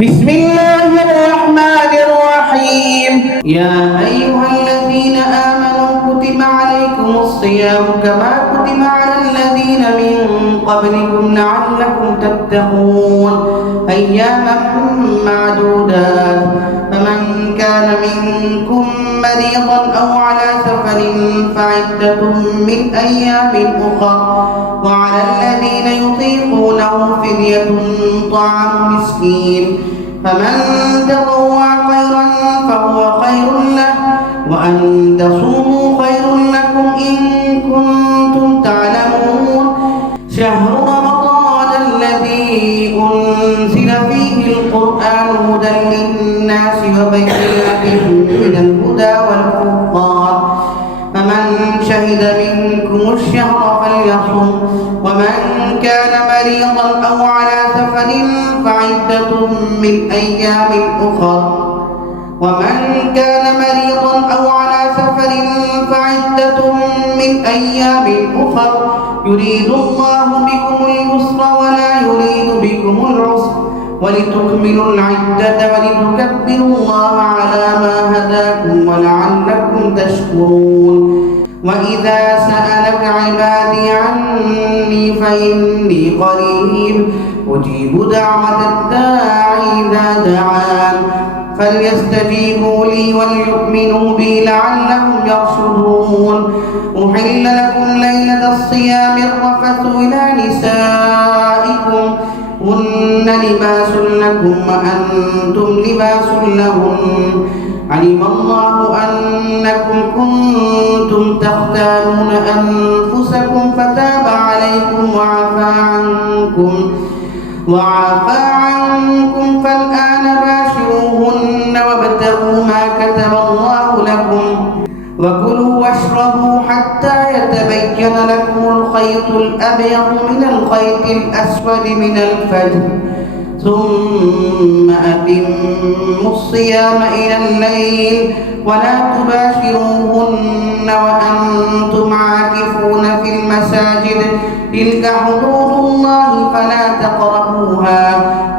بسم الله الرحمن الرحيم. يا أيها الذين آمنوا كتب عليكم الصيام كما كتب على الذين من قبلكم لعلكم تتقون أياما معدودات فمن كان منكم مريضا أو على سفر فعدة من أيام أخر وعلى الذين يطيقونه فدية طعام مسكين فمن تطوع خيرا فهو خير له وأن تصوموا خير لكم إن كنتم تعلمون. شهر رمضان الذي أنزل فيه القرآن هدى للناس وبينات من الهدى والفرقان فمن شهد منكم الشهر فليصم ومن كان مريضا أو على سفر فعدة من أيام أخر ومن كان مريضا أو على سفر فعدة من أيام أخر يريد الله بكم اليسر ولا يريد بكم العسر ولتكملوا العدة ولتكبروا الله على ما هداكم ولعلكم تشكرون. وإذا سألك عبادي عني فإني قريب أجيب دعوة الداعي إذا دعان فليستجيبوا لي وليؤمنوا بي لعلهم يرشدون. أحل لكم ليلة الصيام الرفث إلى نسائكم هن لباس لكم وأنتم لباس لهن علم الله أنكم كنتم تختارون أنفسكم فتاب عليكم وعفى عنكم فالآن باشروهن وابتغوا ما كتب الله لكم وكلوا واشربوا حتى يتبين لكم الخيط الأبيض من الخيط الأسود من الفجر ثم أتموا الصيام إلى الليل ولا تباشروهن وأنتم عاكفون في المساجد تلك حدود الله فلا تقربوها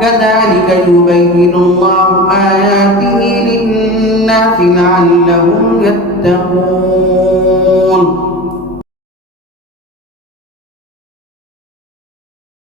كذلك يبين الله آياته للناس لعلهم يتقون.